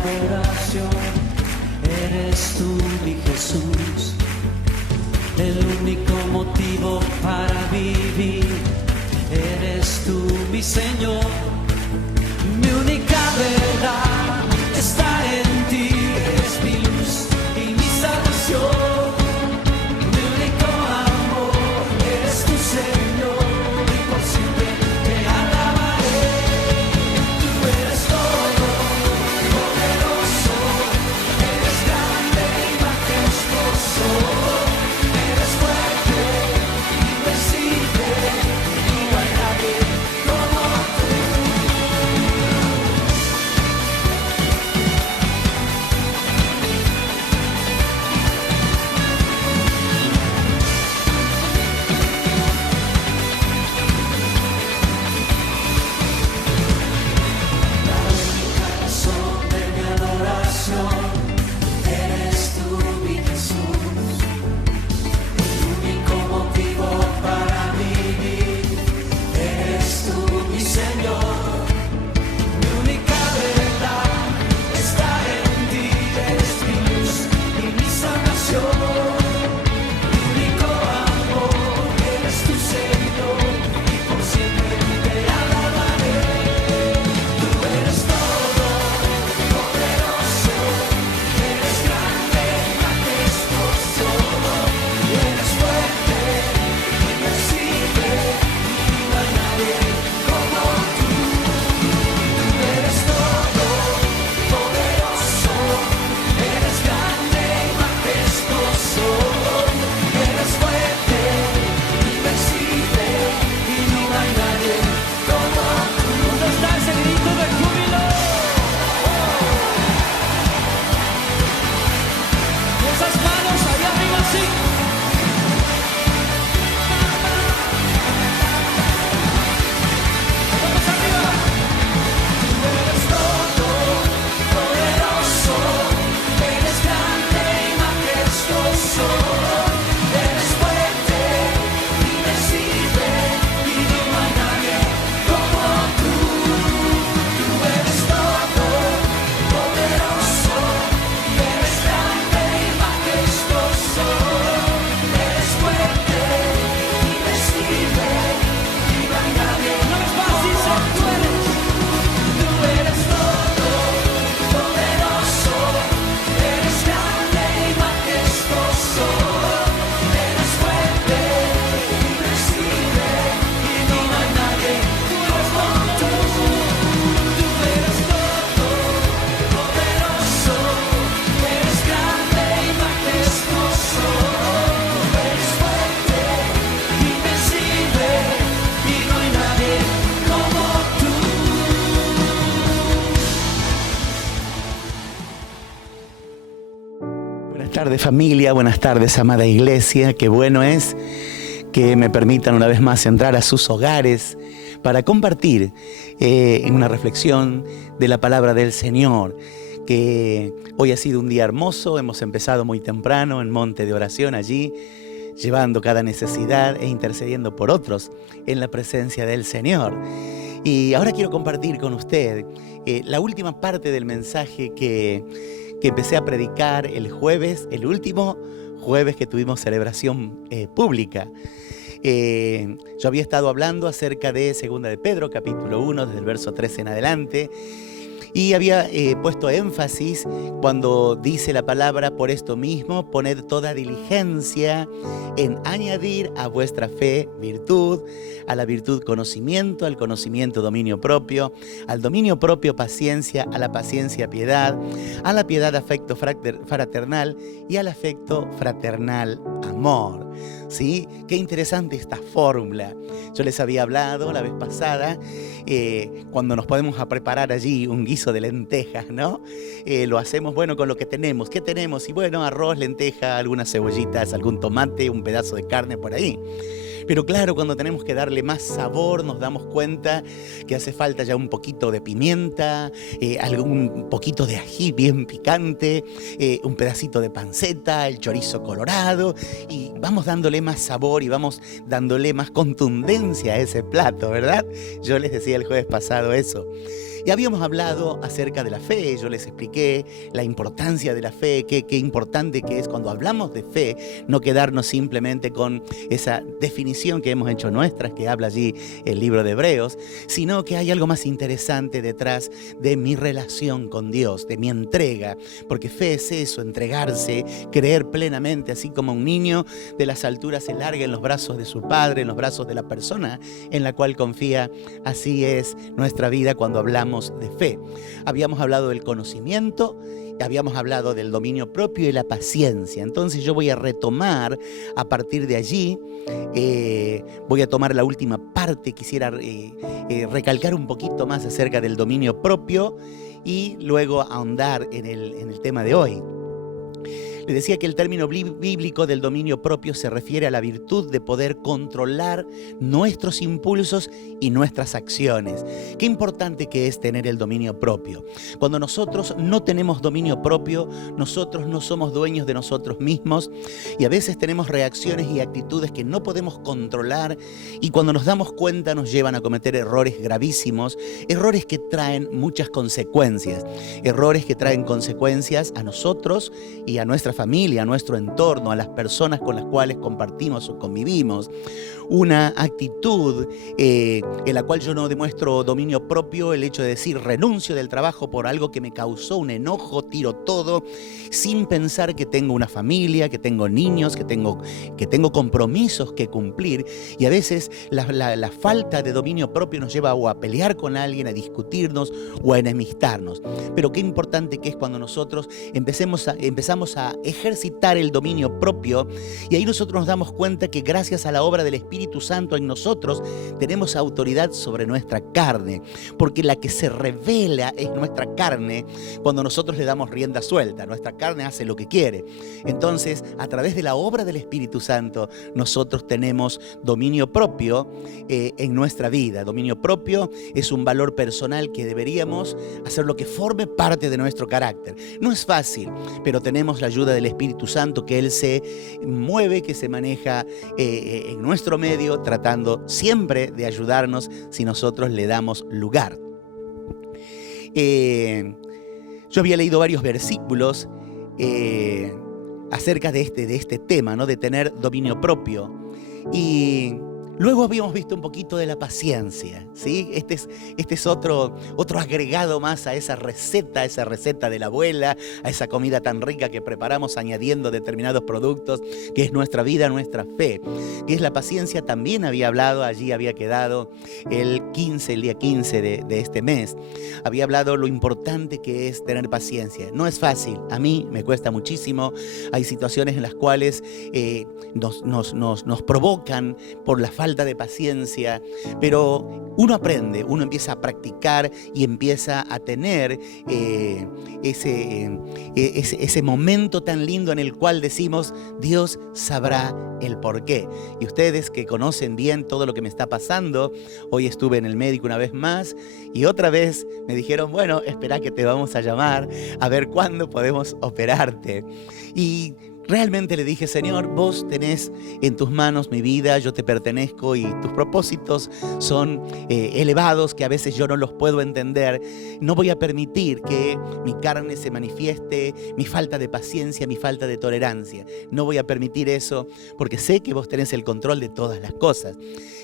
adoración. Eres tú, mi Jesús, el único motivo para vivir. Eres tú, mi Señor, mi única verdad está en ti. Eres mi luz y mi salvación. Buenas tardes familia, buenas tardes amada iglesia, qué bueno es que me permitan una vez más entrar a sus hogares para compartir en una reflexión de la palabra del Señor, que hoy ha sido un día hermoso, hemos empezado muy temprano en Monte de Oración allí, llevando cada necesidad e intercediendo por otros en la presencia del Señor. Y ahora quiero compartir con usted la última parte del mensaje que empecé a predicar el jueves, el último jueves que tuvimos celebración pública. Yo había estado hablando acerca de 2 de Pedro, capítulo 1, desde el verso 13 en adelante, y había puesto énfasis cuando dice la palabra: por esto mismo, poned toda diligencia en añadir a vuestra fe virtud, a la virtud conocimiento, al conocimiento dominio propio, al dominio propio paciencia, a la paciencia piedad, a la piedad afecto fraternal y al afecto fraternal amor. ¿Sí? Qué interesante esta fórmula. Yo les había hablado la vez pasada cuando nos podemos a preparar allí un guiso de lentejas, ¿no? Lo hacemos, bueno, con lo que tenemos. ¿Qué tenemos? Y bueno, arroz, lenteja, algunas cebollitas, algún tomate, un pedazo de carne por ahí. Pero claro, cuando tenemos que darle más sabor, nos damos cuenta que hace falta ya un poquito de pimienta, algún poquito de ají bien picante, un pedacito de panceta, el chorizo colorado, y vamos dándole más sabor y vamos dándole más contundencia a ese plato, ¿verdad? Yo les decía el jueves pasado eso. Y habíamos hablado acerca de la fe, yo les expliqué la importancia de la fe, qué importante que es cuando hablamos de fe, no quedarnos simplemente con esa definición que hemos hecho nuestras, que habla allí el libro de Hebreos, sino que hay algo más interesante detrás de mi relación con Dios, de mi entrega, porque fe es eso, entregarse, creer plenamente, así como un niño de las alturas se larga en los brazos de su padre, en los brazos de la persona en la cual confía. Así es nuestra vida cuando hablamos de fe. Habíamos hablado del conocimiento, habíamos hablado del dominio propio y la paciencia. Entonces yo voy a retomar a partir de allí, voy a tomar la última parte, quisiera recalcar un poquito más acerca del dominio propio y luego ahondar en el tema de hoy. Le decía que el término bíblico del dominio propio se refiere a la virtud de poder controlar nuestros impulsos y nuestras acciones. Qué importante que es tener el dominio propio. Cuando nosotros no tenemos dominio propio, nosotros no somos dueños de nosotros mismos y a veces tenemos reacciones y actitudes que no podemos controlar y cuando nos damos cuenta nos llevan a cometer errores gravísimos, errores que traen muchas consecuencias, errores que traen consecuencias a nosotros y a nuestra familia, a nuestro entorno, a las personas con las cuales compartimos o convivimos. Una actitud en la cual yo no demuestro dominio propio, el hecho de decir renuncio del trabajo por algo que me causó un enojo, tiro todo, sin pensar que tengo una familia, que tengo niños, que tengo compromisos que cumplir. Y a veces la falta de dominio propio nos lleva o a pelear con alguien, a discutirnos o a enemistarnos. Pero qué importante que es cuando nosotros empezamos a ejercitar el dominio propio y ahí nosotros nos damos cuenta que gracias a la obra del Espíritu Santo en nosotros tenemos autoridad sobre nuestra carne, porque la que se revela es nuestra carne cuando nosotros le damos rienda suelta. Nuestra carne hace lo que quiere. Entonces, a través de la obra del Espíritu Santo, nosotros tenemos dominio propio en nuestra vida. Dominio propio es un valor personal que deberíamos hacer lo que forme parte de nuestro carácter. No es fácil, pero tenemos la ayuda del Espíritu Santo, que Él se mueve, que se maneja en nuestro medio, tratando siempre de ayudarnos si nosotros le damos lugar. Yo había leído varios versículos acerca de este tema, ¿no? De tener dominio propio. Y luego habíamos visto un poquito de la paciencia, ¿sí? Este es otro agregado más a esa receta de la abuela, a esa comida tan rica que preparamos añadiendo determinados productos, que es nuestra vida, nuestra fe. Que es la paciencia, también había hablado, allí había quedado el día 15 de este mes. Había hablado lo importante que es tener paciencia. No es fácil, a mí me cuesta muchísimo. Hay situaciones en las cuales nos provocan por la falta de paciencia, pero uno aprende, uno empieza a practicar y empieza a tener ese momento tan lindo en el cual decimos, Dios sabrá el porqué. Y ustedes que conocen bien todo lo que me está pasando, hoy estuve en el médico una vez más y otra vez me dijeron, bueno, espera que te vamos a llamar a ver cuándo podemos operarte. Y realmente le dije, Señor, vos tenés en tus manos mi vida, yo te pertenezco y tus propósitos son elevados que a veces yo no los puedo entender. No voy a permitir que mi carne se manifieste, mi falta de paciencia, mi falta de tolerancia. No voy a permitir eso porque sé que vos tenés el control de todas las cosas.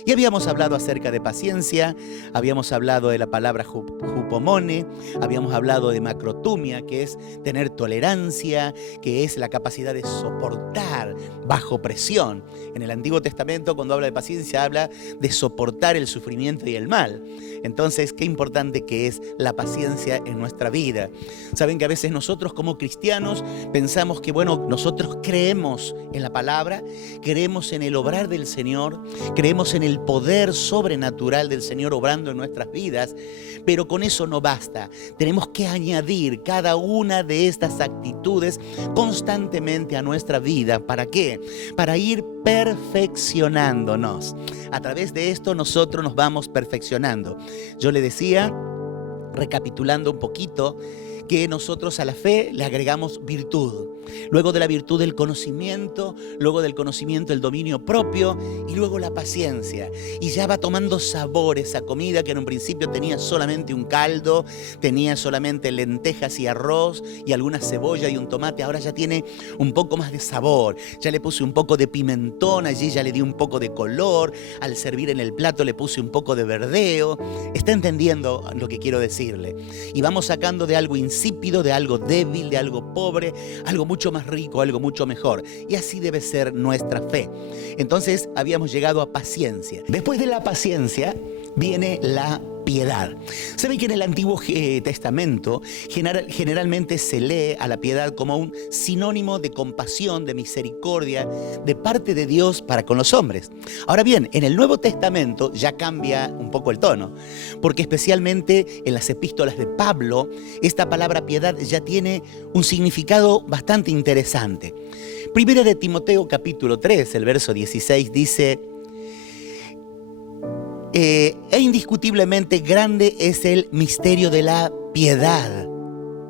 Y habíamos hablado acerca de paciencia, habíamos hablado de la palabra hupomone, habíamos hablado de macrotumia, que es tener tolerancia, que es la capacidad de soportar bajo presión. En el Antiguo Testamento, cuando habla de paciencia, habla de soportar el sufrimiento y el mal. Entonces, qué importante que es la paciencia en nuestra vida. Saben que a veces nosotros como cristianos pensamos que, bueno, nosotros creemos en la palabra, creemos en el obrar del Señor, creemos en el poder sobrenatural del Señor obrando en nuestras vidas, pero con eso no basta. Tenemos que añadir cada una de estas actitudes constantemente a nuestra vida. ¿Para qué? Para ir perfeccionándonos. A través de esto nosotros nos vamos perfeccionando. Yo le decía, recapitulando un poquito, que nosotros a la fe le agregamos virtud. Luego de la virtud el conocimiento, luego del conocimiento el dominio propio y luego la paciencia. Y ya va tomando sabor esa comida que en un principio tenía solamente un caldo, tenía solamente lentejas y arroz y alguna cebolla y un tomate. Ahora ya tiene un poco más de sabor. Ya le puse un poco de pimentón, allí ya le di un poco de color. Al servir en el plato le puse un poco de verdeo. Está entendiendo lo que quiero decirle. Y vamos sacando de algo insípido, de algo débil, de algo pobre, algo mucho más rico, algo mucho mejor. Y así debe ser nuestra fe. Entonces habíamos llegado a paciencia. Después de la paciencia viene la piedad. Saben que en el Antiguo Testamento generalmente se lee a la piedad como un sinónimo de compasión, de misericordia, de parte de Dios para con los hombres. Ahora bien, en el Nuevo Testamento ya cambia un poco el tono, porque especialmente en las epístolas de Pablo, esta palabra piedad ya tiene un significado bastante interesante. Primera de Timoteo capítulo 3, el verso 16 dice: e indiscutiblemente grande es el misterio de la piedad.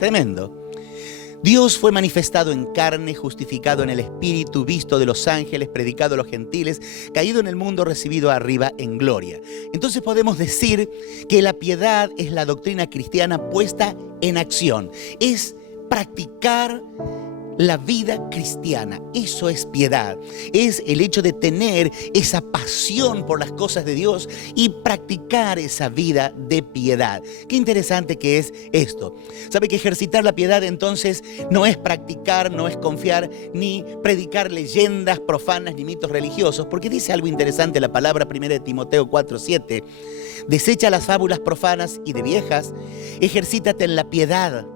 Tremendo. Dios fue manifestado en carne, justificado en el Espíritu, visto de los ángeles, predicado a los gentiles, caído en el mundo, recibido arriba en gloria. Entonces podemos decir que la piedad es la doctrina cristiana puesta en acción. Es practicar la vida cristiana. Eso es piedad. Es el hecho de tener esa pasión por las cosas de Dios y practicar esa vida de piedad. Qué interesante que es esto. ¿Sabe que ejercitar la piedad entonces no es practicar, no es confiar, ni predicar leyendas profanas ni mitos religiosos? Porque dice algo interesante la palabra 1 de Timoteo 4:7. Desecha las fábulas profanas y de viejas, ejercítate en la piedad.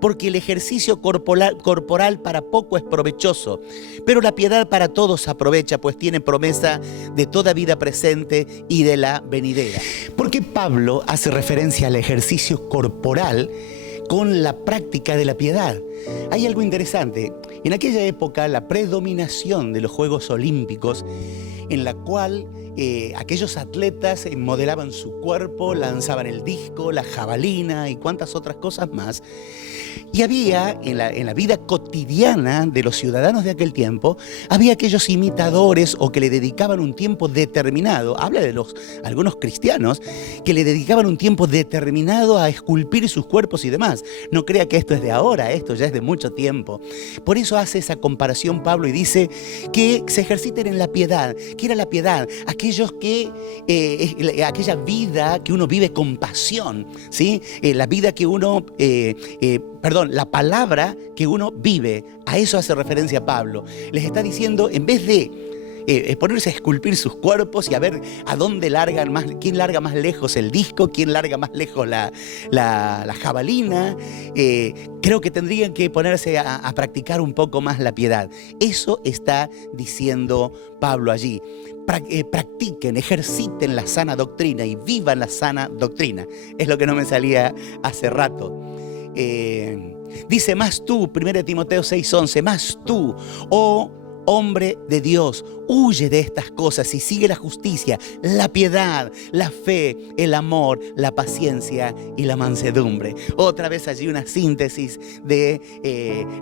Porque el ejercicio corporal para poco es provechoso, pero la piedad para todos aprovecha, pues tiene promesa de toda vida presente y de la venidera. Porque Pablo hace referencia al ejercicio corporal con la práctica de la piedad. Hay algo interesante. En aquella época, la predominación de los Juegos Olímpicos, en la cual aquellos atletas modelaban su cuerpo, lanzaban el disco, la jabalina y cuantas otras cosas más. Y había en la vida cotidiana de los ciudadanos de aquel tiempo, había aquellos imitadores o que le dedicaban un tiempo determinado, habla de algunos cristianos, que le dedicaban un tiempo determinado a esculpir sus cuerpos y demás. No crea que esto es de ahora, esto ya es de mucho tiempo. Por eso hace esa comparación Pablo y dice que se ejerciten en la piedad. ¿Qué era la piedad? Aquella vida que uno vive con pasión, ¿sí? La vida que uno, la palabra que uno vive. A eso hace referencia Pablo. Les está diciendo, en vez de ponerse a esculpir sus cuerpos y a ver a dónde largan más, quién larga más lejos el disco, quién larga más lejos la jabalina, creo que tendrían que ponerse a practicar un poco más la piedad. Eso está diciendo Pablo allí. Practiquen, ejerciten la sana doctrina y vivan la sana doctrina. Es lo que no me salía hace rato. Dice, más tú, 1 Timoteo 6:11, más tú, oh hombre de Dios, huye de estas cosas y sigue la justicia, la piedad, la fe, el amor, la paciencia y la mansedumbre. Otra vez allí una síntesis de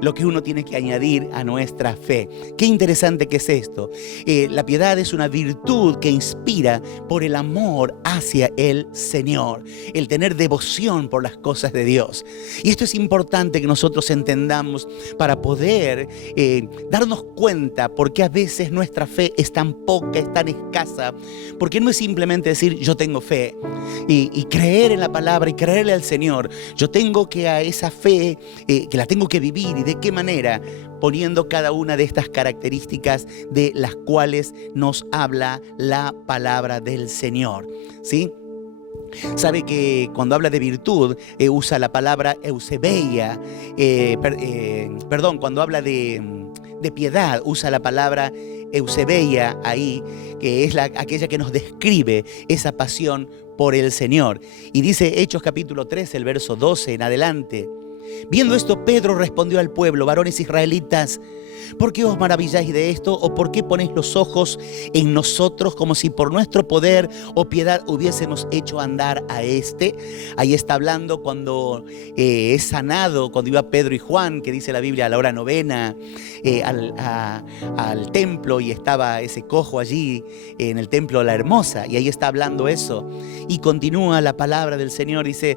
lo que uno tiene que añadir a nuestra fe. Qué interesante que es esto. La piedad es una virtud que inspira por el amor hacia el Señor, el tener devoción por las cosas de Dios. Y esto es importante que nosotros entendamos para poder darnos cuenta por qué a veces nuestra fe es tan poca, es tan escasa, porque no es simplemente decir yo tengo fe y creer en la palabra y creerle al Señor. Yo tengo que a esa fe, que la tengo que vivir. ¿Y de qué manera? Poniendo cada una de estas características de las cuales nos habla la palabra del Señor, ¿sí? Sabe que cuando habla de virtud usa la palabra eusebeia, cuando habla de piedad usa la palabra eusebeia ahí, que es aquella que nos describe esa pasión por el Señor. Y dice Hechos capítulo 3, el verso 12 en adelante: viendo esto, Pedro respondió al pueblo: varones israelitas, ¿por qué os maravilláis de esto? ¿O por qué ponéis los ojos en nosotros como si por nuestro poder o piedad hubiésemos hecho andar a este? Ahí está hablando cuando es sanado, cuando iba Pedro y Juan, que dice la Biblia, a la hora novena, al templo, y estaba ese cojo allí en el templo de la Hermosa, y ahí está hablando eso. Y continúa la palabra del Señor, dice: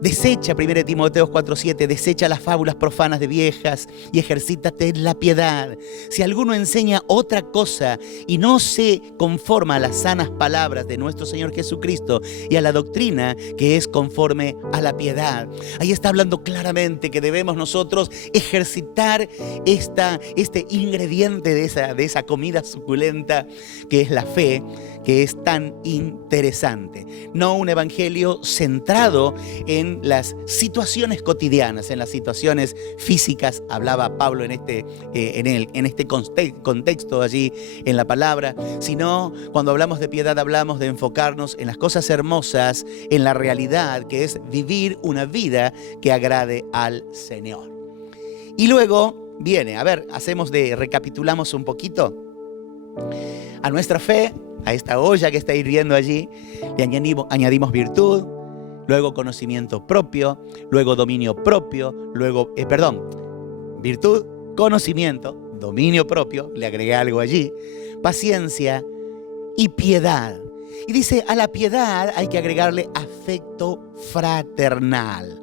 desecha, 1 Timoteo 4:7, desecha las fábulas profanas de viejas y ejercítate en la piedad. Si alguno enseña otra cosa y no se conforma a las sanas palabras de nuestro Señor Jesucristo y a la doctrina que es conforme a la piedad. Ahí está hablando claramente que debemos nosotros ejercitar este ingrediente de esa comida suculenta que es la fe, que es tan interesante. No un evangelio centrado en las situaciones cotidianas, en las situaciones físicas, hablaba Pablo en este contexto allí en la palabra, sino cuando hablamos de piedad hablamos de enfocarnos en las cosas hermosas, en la realidad, que es vivir una vida que agrade al Señor. Y luego viene, recapitulamos un poquito. A nuestra fe, a esta olla que está hirviendo allí, le añadimos virtud, luego conocimiento propio, luego dominio propio, virtud, conocimiento, dominio propio, le agregué algo allí, paciencia y piedad. Y dice, a la piedad hay que agregarle afecto fraternal.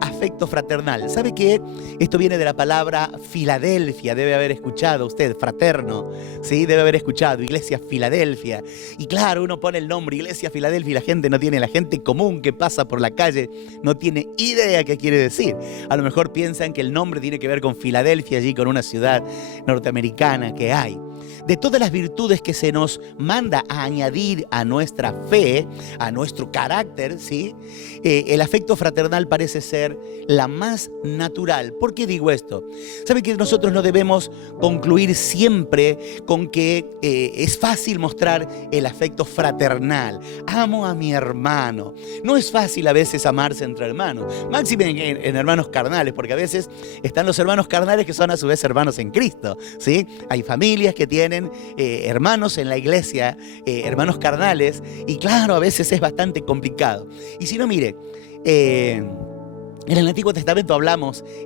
Afecto fraternal. ¿Sabe qué? Esto viene de la palabra Filadelfia, debe haber escuchado usted, fraterno, ¿sí? Debe haber escuchado, Iglesia Filadelfia. Y claro, uno pone el nombre Iglesia Filadelfia y la gente común que pasa por la calle no tiene idea qué quiere decir. A lo mejor piensan que el nombre tiene que ver con Filadelfia, allí con una ciudad norteamericana que hay. De todas las virtudes que se nos manda a añadir a nuestra fe, a nuestro carácter, ¿sí? El afecto fraternal parece ser la más natural. ¿Por qué digo esto? ¿Sabe que nosotros no debemos concluir siempre con que es fácil mostrar el afecto fraternal? Amo a mi hermano. No es fácil a veces amarse entre hermanos, máxime en hermanos carnales, porque a veces están los hermanos carnales que son a su vez hermanos en Cristo, ¿sí? Hay familias que tienen hermanos en la iglesia, hermanos carnales, y claro, a veces es bastante complicado. Y si no, mire, en el Antiguo Testamento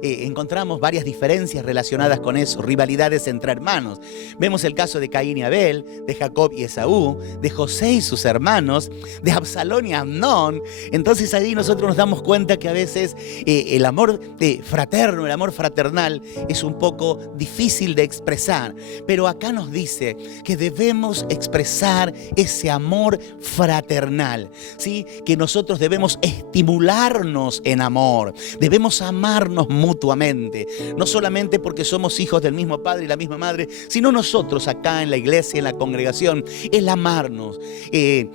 encontramos varias diferencias relacionadas con eso, rivalidades entre hermanos. Vemos el caso de Caín y Abel, de Jacob y Esaú, de José y sus hermanos, de Absalón y Amnón. Entonces allí nosotros nos damos cuenta que a veces el amor fraterno, el amor fraternal es un poco difícil de expresar. Pero acá nos dice que debemos expresar ese amor fraternal, ¿sí? Que nosotros debemos estimularnos en amor. Debemos amarnos mutuamente, no solamente porque somos hijos del mismo padre y la misma madre, sino nosotros acá en la iglesia, en la congregación, el amarnos.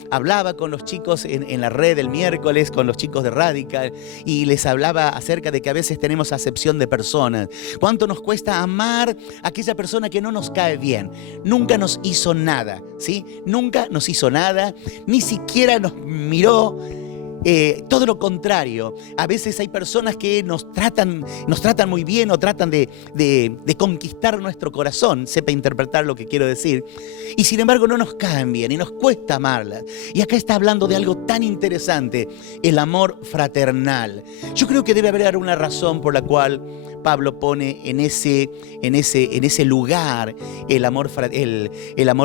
Hablaba con los chicos en la red el miércoles, con los chicos de Radical, y les hablaba acerca de que a veces tenemos acepción de personas. ¿Cuánto nos cuesta amar a aquella persona que no nos cae bien? Nunca nos hizo nada, ¿sí? Nunca nos hizo nada, ni siquiera nos miró. Todo lo contrario, a veces hay personas que nos tratan muy bien o tratan de conquistar nuestro corazón, sepa interpretar lo que quiero decir, y sin embargo no nos caen bien y nos cuesta amarlas. Y acá está hablando de algo tan interesante, el amor fraternal. Yo creo que debe haber una razón por la cual Pablo pone en ese lugar el amor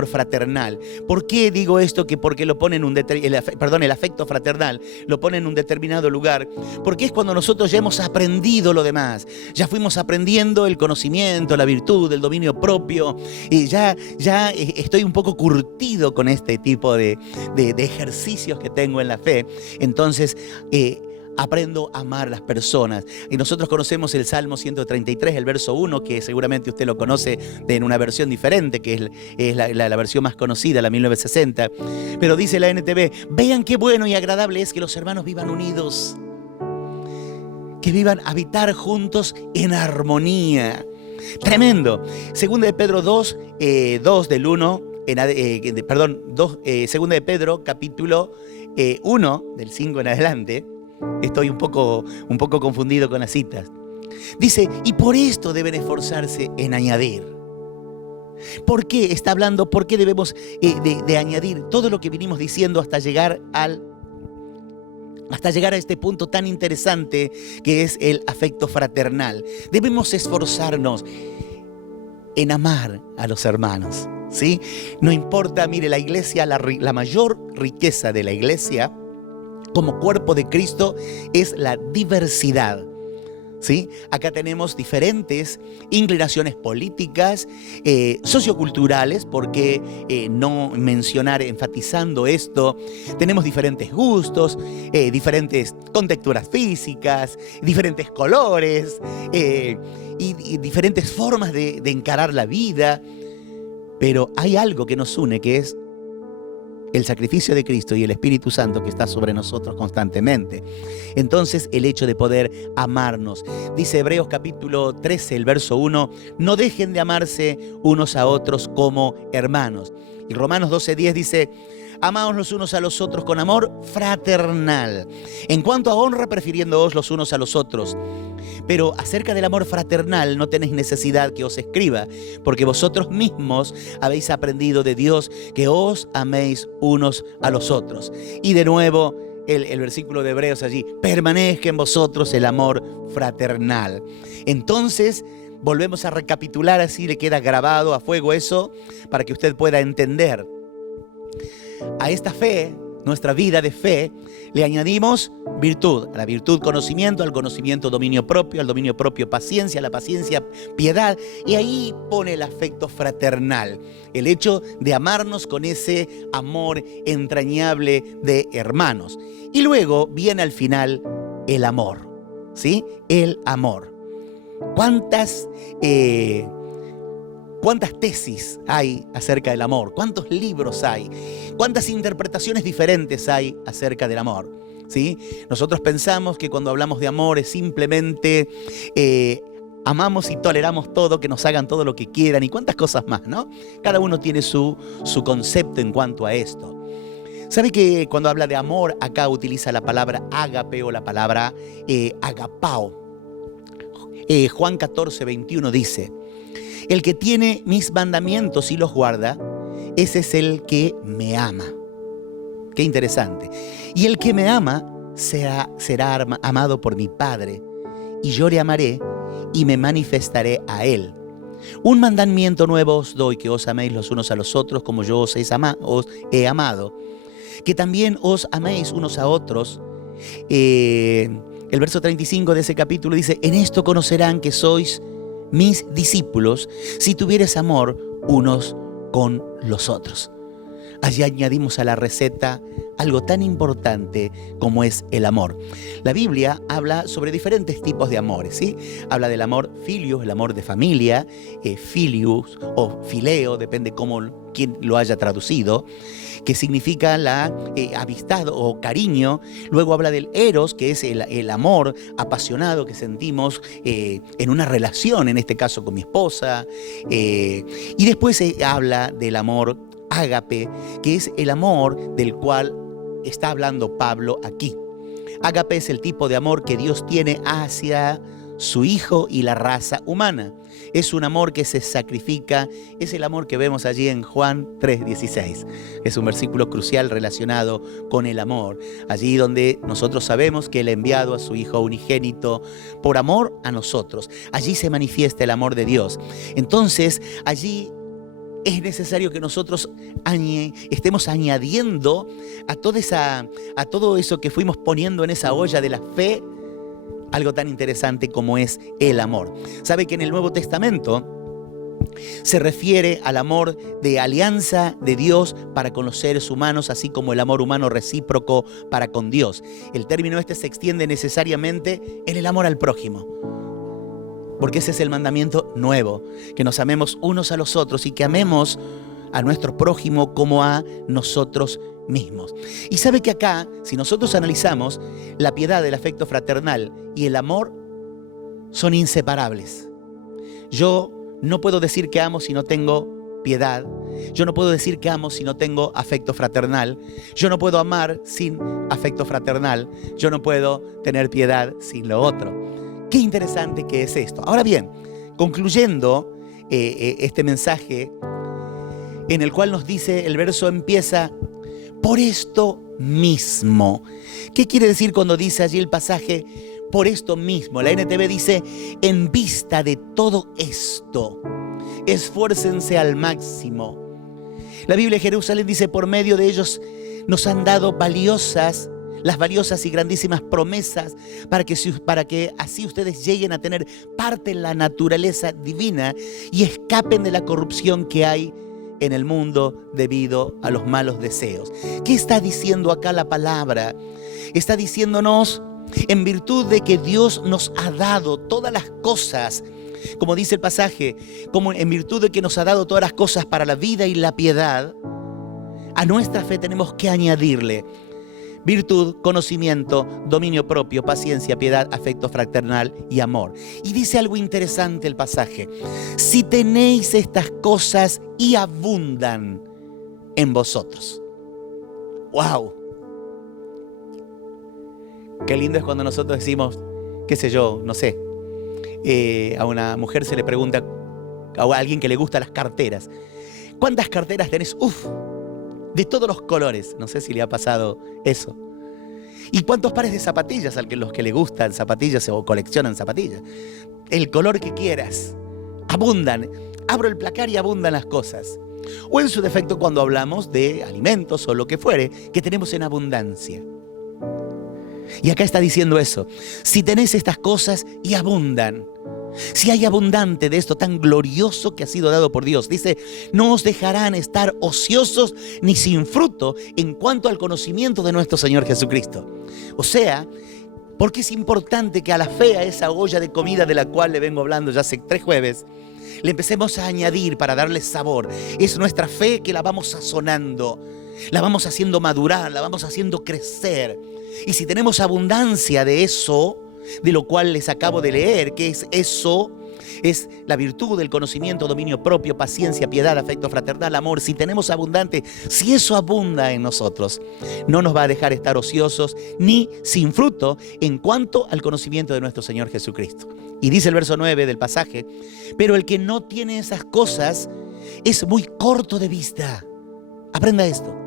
fraternal. ¿Por qué digo esto? Que porque lo pone el afecto fraternal lo pone en un determinado lugar, porque es cuando nosotros ya hemos aprendido lo demás, ya fuimos aprendiendo el conocimiento, la virtud, el dominio propio, y ya estoy un poco curtido con este tipo de ejercicios que tengo en la fe. Entonces aprendo a amar a las personas. Y nosotros conocemos el Salmo 133, el verso 1, que seguramente usted lo conoce en una versión diferente, que es la versión más conocida, la 1960. Pero dice la NTV: vean qué bueno y agradable es que los hermanos vivan unidos, que vivan, habitar juntos en armonía. Tremendo. Segunda de Pedro 2, 2 del 1, Segunda de Pedro capítulo 1 del 5 en adelante. Estoy un poco confundido con las citas. Dice: y por esto deben esforzarse en añadir. ¿Por qué está hablando? ¿Por qué debemos de añadir todo lo que vinimos diciendo hasta llegar a este punto tan interesante que es el afecto fraternal? Debemos esforzarnos en amar a los hermanos, ¿sí? No importa, mire, la iglesia, la mayor riqueza de la iglesia como cuerpo de Cristo es la diversidad, ¿sí? Acá tenemos diferentes inclinaciones políticas, socioculturales, porque no mencionar, enfatizando esto, tenemos diferentes gustos, diferentes contexturas físicas, diferentes colores y diferentes formas de encarar la vida, pero hay algo que nos une, que es el sacrificio de Cristo y el Espíritu Santo que está sobre nosotros constantemente. Entonces, el hecho de poder amarnos. Dice Hebreos capítulo 13, el verso 1, no dejen de amarse unos a otros como hermanos. Y Romanos 12:10 dice: amaos los unos a los otros con amor fraternal. En cuanto a honra, prefiriéndoos los unos a los otros. Pero acerca del amor fraternal no tenéis necesidad que os escriba, porque vosotros mismos habéis aprendido de Dios que os améis unos a los otros. Y de nuevo, el versículo de Hebreos allí: permanezca en vosotros el amor fraternal. Entonces, volvemos a recapitular, así le queda grabado a fuego eso, para que usted pueda entender. A esta fe, nuestra vida de fe, le añadimos virtud. A la virtud, conocimiento; al conocimiento, dominio propio; al dominio propio, paciencia; a la paciencia, piedad. Y ahí pone el afecto fraternal, el hecho de amarnos con ese amor entrañable de hermanos. Y luego viene al final el amor, ¿sí? El amor. ¿Cuántas tesis hay acerca del amor? ¿Cuántos libros hay? ¿Cuántas interpretaciones diferentes hay acerca del amor? ¿Sí? Nosotros pensamos que cuando hablamos de amor es simplemente amamos y toleramos todo, que nos hagan todo lo que quieran y cuántas cosas más, ¿no? Cada uno tiene su concepto en cuanto a esto. ¿Sabe que cuando habla de amor acá utiliza la palabra ágape o la palabra agapao? Juan 14:21 dice: el que tiene mis mandamientos y los guarda, ese es el que me ama. Qué interesante. Y el que me ama será amado por mi Padre, y yo le amaré y me manifestaré a él. Un mandamiento nuevo os doy, que os améis los unos a los otros como yo os he amado, que también os améis unos a otros. El verso 35 de ese capítulo dice: en esto conocerán que sois mis discípulos, si tuvieres amor unos con los otros. Allí añadimos a la receta algo tan importante como es el amor. La Biblia habla sobre diferentes tipos de amores, ¿sí? Habla del amor filius, el amor de familia, filius o fileo, depende quién lo haya traducido, que significa la amistad o cariño. Luego habla del eros, que es el amor apasionado que sentimos en una relación, en este caso con mi esposa. Y después habla del amor ágape, que es el amor del cual está hablando Pablo aquí. Ágape es el tipo de amor que Dios tiene hacia su Hijo y la raza humana. Es un amor que se sacrifica, es el amor que vemos allí en Juan 3:16. Es un versículo crucial relacionado con el amor. Allí donde nosotros sabemos que Él ha enviado a su Hijo unigénito por amor a nosotros. Allí se manifiesta el amor de Dios. Entonces, allí es necesario que nosotros estemos añadiendo a todo eso que fuimos poniendo en esa olla de la fe, algo tan interesante como es el amor. ¿Sabe que en el Nuevo Testamento Se refiere al amor de alianza de Dios para con los seres humanos, así como el amor humano recíproco para con Dios. El término este se extiende necesariamente en el amor al prójimo, porque ese es el mandamiento nuevo, que nos amemos unos a los otros y que amemos a nuestro prójimo como a nosotros mismos. Y sabe que acá, si nosotros analizamos, la piedad, el afecto fraternal y el amor son inseparables. Yo no puedo decir que amo si no tengo piedad. Yo no puedo decir que amo si no tengo afecto fraternal. Yo no puedo amar sin afecto fraternal. Yo no puedo tener piedad sin lo otro. Qué interesante que es esto. Ahora bien, concluyendo este mensaje en el cual nos dice, el verso empieza, por esto mismo. ¿Qué quiere decir cuando dice allí el pasaje, por esto mismo? La NTV dice, en vista de todo esto, esfuércense al máximo. La Biblia de Jerusalén dice, por medio de ellos nos han dado las valiosas y grandísimas promesas para que así ustedes lleguen a tener parte en la naturaleza divina y escapen de la corrupción que hay en el mundo debido a los malos deseos. ¿Qué está diciendo acá la palabra? Está diciéndonos, en virtud de que Dios nos ha dado todas las cosas, como dice el pasaje, como en virtud de que nos ha dado todas las cosas para la vida y la piedad, a nuestra fe tenemos que añadirle virtud, conocimiento, dominio propio, paciencia, piedad, afecto fraternal y amor. Y dice algo interesante el pasaje. Si tenéis estas cosas y abundan en vosotros. ¡Wow! Qué lindo es cuando nosotros decimos, qué sé yo, no sé, a una mujer se le pregunta, a alguien que le gustan las carteras, ¿cuántas carteras tenés? ¡Uf! De todos los colores. No sé si le ha pasado eso. ¿Y cuántos pares de zapatillas a los que le gustan zapatillas o coleccionan zapatillas? El color que quieras. Abundan. Abro el placar y abundan las cosas. O en su defecto cuando hablamos de alimentos o lo que fuere, que tenemos en abundancia. Y acá está diciendo eso. Si tenés estas cosas y abundan. Si hay abundante de esto tan glorioso que ha sido dado por Dios. Dice, no os dejarán estar ociosos ni sin fruto en cuanto al conocimiento de nuestro Señor Jesucristo. O sea, porque es importante que a la fe, a esa olla de comida de la cual le vengo hablando ya hace 3 jueves, le empecemos a añadir para darle sabor. Es nuestra fe que la vamos sazonando, la vamos haciendo madurar, la vamos haciendo crecer. Y si tenemos abundancia de eso, de lo cual les acabo de leer, que es eso, es la virtud, el conocimiento, dominio propio, paciencia, piedad, afecto fraternal, amor. Si tenemos abundante, si eso abunda en nosotros, no nos va a dejar estar ociosos ni sin fruto en cuanto al conocimiento de nuestro Señor Jesucristo. Y dice el verso 9 del pasaje, pero el que no tiene esas cosas es muy corto de vista. Aprenda esto.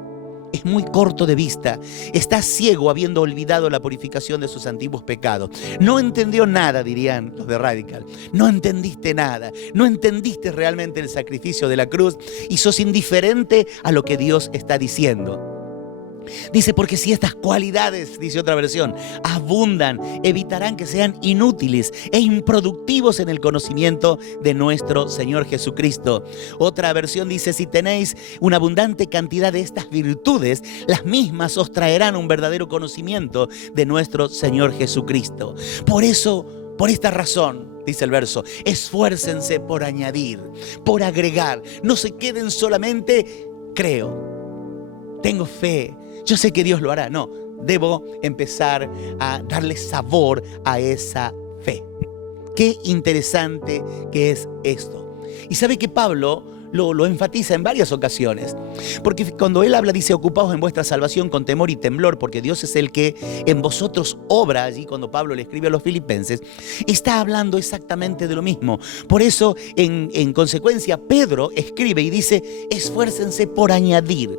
Es muy corto de vista, está ciego habiendo olvidado la purificación de sus antiguos pecados. No entendió nada, dirían los de Radical. No entendiste nada, no entendiste realmente el sacrificio de la cruz y sos indiferente a lo que Dios está diciendo. Dice, porque si estas cualidades, dice otra versión, abundan, evitarán que sean inútiles e improductivos en el conocimiento de nuestro Señor Jesucristo. Otra versión dice, si tenéis una abundante cantidad de estas virtudes, las mismas os traerán un verdadero conocimiento de nuestro Señor Jesucristo. Por eso, por esta razón, dice el verso, esfuércense por añadir, por agregar. No se queden solamente, creo, tengo fe, yo sé que Dios lo hará. No, debo empezar a darle sabor a esa fe. Qué interesante que es esto. Y sabe que Pablo lo enfatiza en varias ocasiones. Porque cuando él habla, dice, ocupaos en vuestra salvación con temor y temblor, porque Dios es el que en vosotros obra. Allí cuando Pablo le escribe a los filipenses, está hablando exactamente de lo mismo. Por eso, en consecuencia, Pedro escribe y dice, esfuércense por añadir.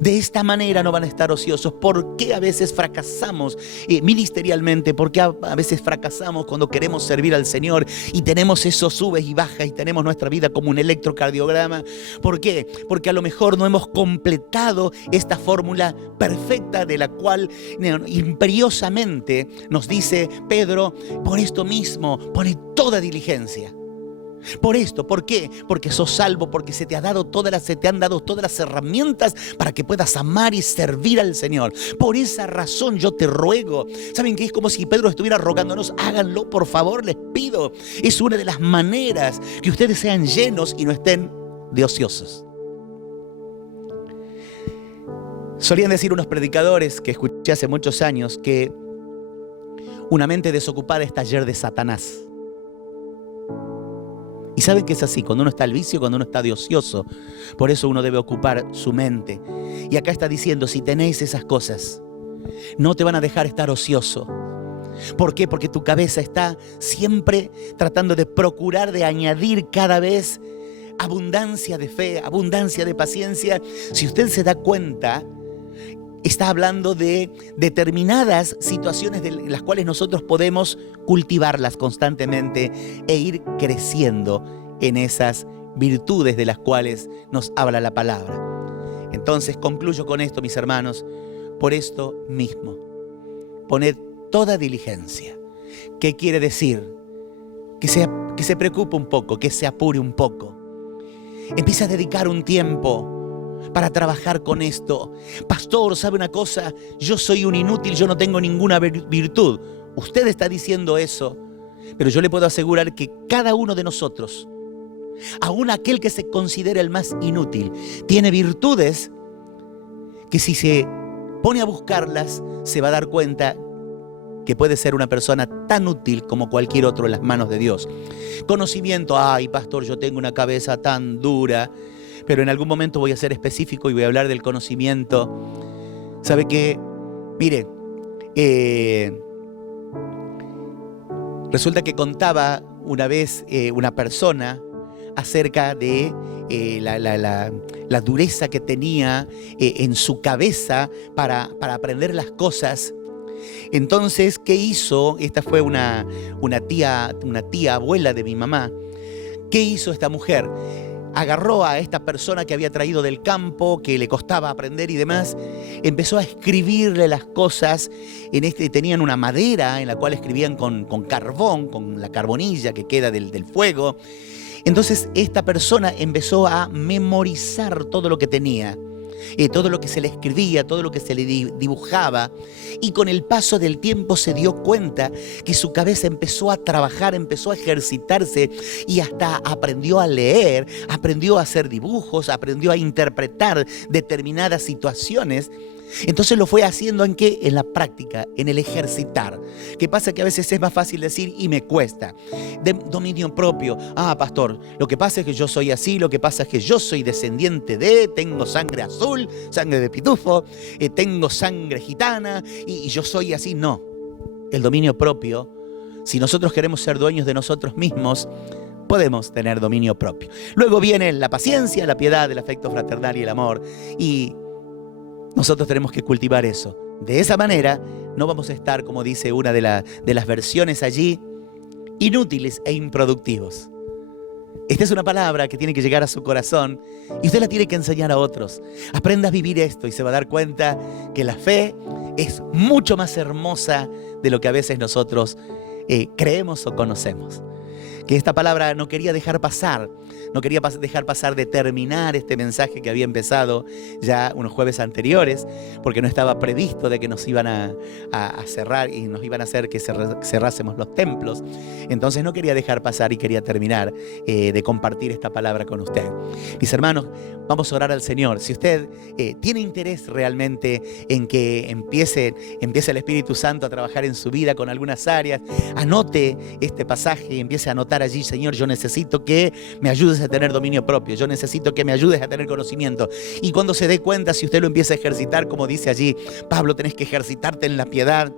De esta manera no van a estar ociosos. ¿Por qué a veces fracasamos ministerialmente? ¿Por qué a veces fracasamos cuando queremos servir al Señor y tenemos esos subes y bajas y tenemos nuestra vida como un electrocardiograma? ¿Por qué? Porque a lo mejor no hemos completado esta fórmula perfecta de la cual imperiosamente nos dice Pedro, por esto mismo, pone toda diligencia. Por esto, ¿por qué? Porque sos salvo, porque se te han dado todas las herramientas para que puedas amar y servir al Señor. Por esa razón yo te ruego. ¿Saben qué? Es como si Pedro estuviera rogándonos, háganlo por favor, les pido. Es una de las maneras que ustedes sean llenos y no estén de ociosos. Solían decir unos predicadores que escuché hace muchos años que una mente desocupada es taller de Satanás. Y saben que es así, cuando uno está al vicio, cuando uno está de ocioso. Por eso uno debe ocupar su mente. Y acá está diciendo, si tenéis esas cosas, no te van a dejar estar ocioso. ¿Por qué? Porque tu cabeza está siempre tratando de procurar de añadir cada vez abundancia de fe, abundancia de paciencia. Si usted se da cuenta, está hablando de determinadas situaciones de las cuales nosotros podemos cultivarlas constantemente e ir creciendo en esas virtudes de las cuales nos habla la palabra. Entonces concluyo con esto, mis hermanos, por esto mismo, poned toda diligencia. ¿Qué quiere decir? Que se preocupe un poco, que se apure un poco. Empieza a dedicar un tiempo para trabajar con esto. Pastor, ¿sabe una cosa? Yo soy un inútil, yo no tengo ninguna virtud. Usted está diciendo eso, pero yo le puedo asegurar que cada uno de nosotros, aún aquel que se considera el más inútil, tiene virtudes que si se pone a buscarlas, se va a dar cuenta que puede ser una persona tan útil como cualquier otro en las manos de Dios. Conocimiento, ay pastor, yo tengo una cabeza tan dura. Pero en algún momento voy a ser específico y voy a hablar del conocimiento. ¿Sabe qué? Mire, resulta que contaba una vez una persona acerca de la dureza que tenía en su cabeza para aprender las cosas. Entonces, ¿qué hizo? Esta fue una tía abuela de mi mamá. ¿Qué hizo esta mujer? Agarró a esta persona que había traído del campo, que le costaba aprender y demás, empezó a escribirle las cosas. Tenían una madera en la cual escribían con carbón, con la carbonilla que queda del fuego. Entonces esta persona empezó a memorizar todo lo que tenía. Todo lo que se le escribía, todo lo que se le dibujaba, y con el paso del tiempo se dio cuenta que su cabeza empezó a trabajar, empezó a ejercitarse y hasta aprendió a leer, aprendió a hacer dibujos, aprendió a interpretar determinadas situaciones. Entonces lo fue haciendo ¿en qué? En la práctica, en el ejercitar. ¿Qué pasa? Que a veces es más fácil decir y me cuesta. De dominio propio. Ah, pastor, lo que pasa es que yo soy así, lo que pasa es que yo soy descendiente de, tengo sangre azul, sangre de pitufo, tengo sangre gitana y yo soy así. No, el dominio propio, si nosotros queremos ser dueños de nosotros mismos, podemos tener dominio propio. Luego viene la paciencia, la piedad, el afecto fraternal y el amor. Y nosotros tenemos que cultivar eso. De esa manera no vamos a estar, como dice una de las versiones allí, inútiles e improductivos. Esta es una palabra que tiene que llegar a su corazón y usted la tiene que enseñar a otros. Aprenda a vivir esto y se va a dar cuenta que la fe es mucho más hermosa de lo que a veces nosotros creemos o conocemos. Que esta palabra no quería dejar pasar de terminar este mensaje que había empezado ya unos jueves anteriores, porque no estaba previsto de que nos iban a cerrar y nos iban a hacer que cerrásemos los templos. Entonces no quería dejar pasar y quería terminar de compartir esta palabra con usted. Mis hermanos, vamos a orar al Señor. Si usted tiene interés realmente en que empiece el Espíritu Santo a trabajar en su vida con algunas áreas, anote este pasaje y empiece a anotar allí: Señor, yo necesito que me ayudes a tener dominio propio, yo necesito que me ayudes a tener conocimiento. Y cuando se dé cuenta, si usted lo empieza a ejercitar, como dice allí Pablo, tenés que ejercitarte en la piedad.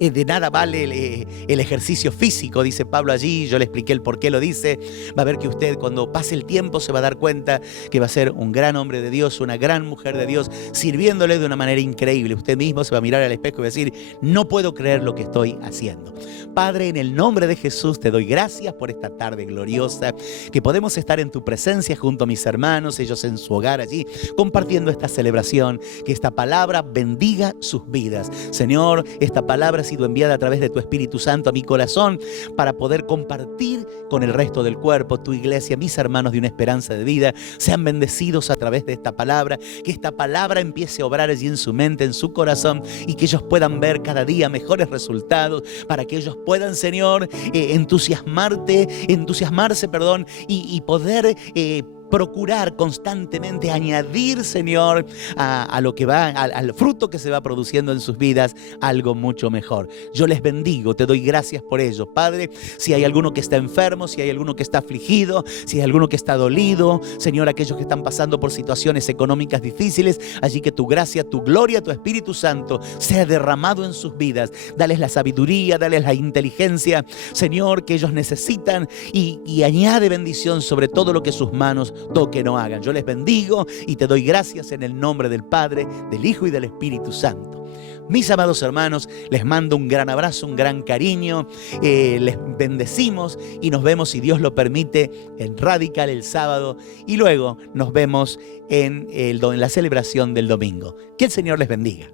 De nada vale el ejercicio físico, dice Pablo allí. Yo le expliqué el por qué lo dice. Va a ver que usted, cuando pase el tiempo, se va a dar cuenta que va a ser un gran hombre de Dios, una gran mujer de Dios, sirviéndole de una manera increíble. Usted mismo se va a mirar al espejo y va a decir: no puedo creer lo que estoy haciendo. Padre, en el nombre de Jesús te doy gracias por esta tarde gloriosa, que podemos estar en tu presencia junto a mis hermanos, ellos en su hogar allí, compartiendo esta celebración. Que esta palabra bendiga sus vidas. Señor, esta palabra palabra ha sido enviada a través de tu Espíritu Santo a mi corazón para poder compartir con el resto del cuerpo, tu iglesia, mis hermanos de Una Esperanza de Vida, sean bendecidos a través de esta palabra, que esta palabra empiece a obrar allí en su mente, en su corazón, y que ellos puedan ver cada día mejores resultados, para que ellos puedan, Señor, entusiasmarse, y poder procurar constantemente añadir, Señor, a lo que va, al fruto que se va produciendo en sus vidas, algo mucho mejor. Yo les bendigo, te doy gracias por ello, Padre. Si hay alguno que está enfermo, si hay alguno que está afligido, si hay alguno que está dolido, Señor, aquellos que están pasando por situaciones económicas difíciles, allí que tu gracia, tu gloria, tu Espíritu Santo sea derramado en sus vidas. Dales la sabiduría, dales la inteligencia, Señor, que ellos necesitan, y añade bendición sobre todo lo que sus manos toquen o hagan. Yo les bendigo y te doy gracias en el nombre del Padre, del Hijo y del Espíritu Santo. Mis amados hermanos, les mando un gran abrazo, un gran cariño, les bendecimos y nos vemos, si Dios lo permite, en Radical el sábado, y luego nos vemos en la celebración del domingo. Que el Señor les bendiga.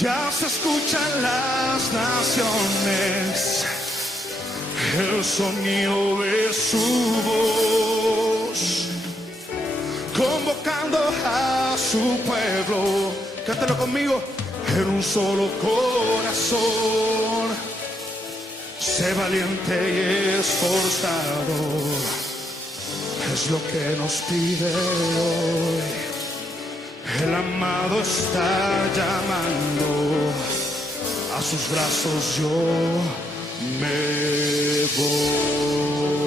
Ya se escuchan las naciones, el sonido de su voz, convocando a su pueblo. Cántalo conmigo. En un solo corazón, sé valiente y esforzado, es lo que nos pide hoy. El amado está llamando, a sus brazos yo me voy.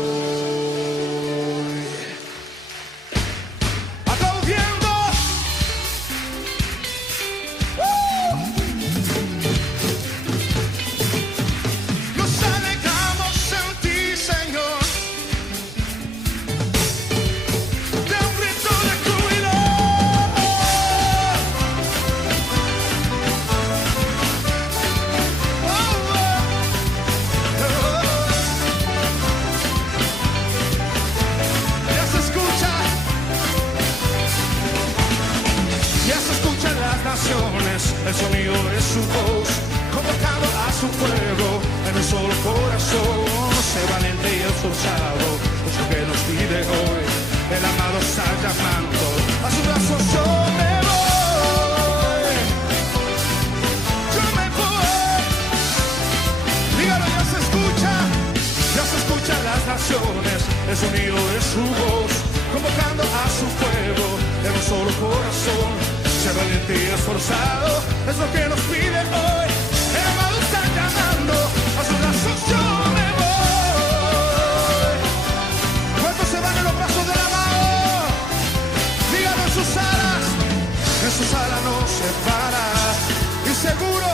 Aplaudiendo. Nos alegramos en ti, Señor. De un grito de júbilo. El sonido de su voz, convocando a su pueblo en un solo corazón. Sé valiente y esforzado, es lo que nos pide hoy. El amado está llamando, a sus brazos yo me voy. Yo me voy. Dígalo, ya se escuchan las naciones, el sonido de su voz, convocando a su pueblo en un solo corazón. Sé valiente y esforzado, es lo que nos pide hoy. El amado está llamando, a sus brazos yo me voy. ¿Cuántos se van en los brazos del amado? Díganlo en sus alas no se para. Y seguro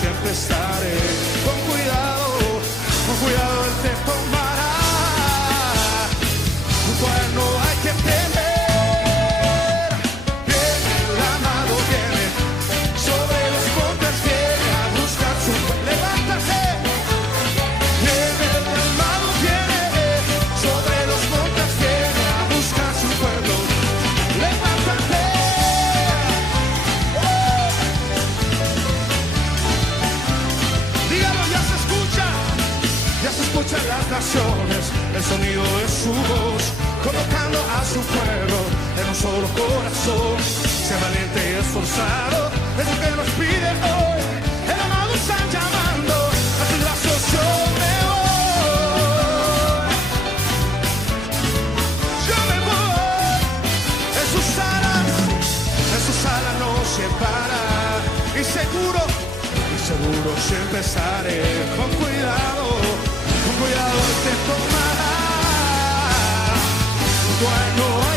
siempre estaré. Con cuidado él te tomará. Junto a él no hay que temer. Escuchan las naciones, el sonido de su voz, convocando a su pueblo en un solo corazón. Sé valiente y esforzado, es lo que nos pide hoy. El amado está llamando, a sus brazos yo me voy. Yo me voy. En sus alas no se para. Y seguro siempre estaré. Con cuidado te tomará. No hay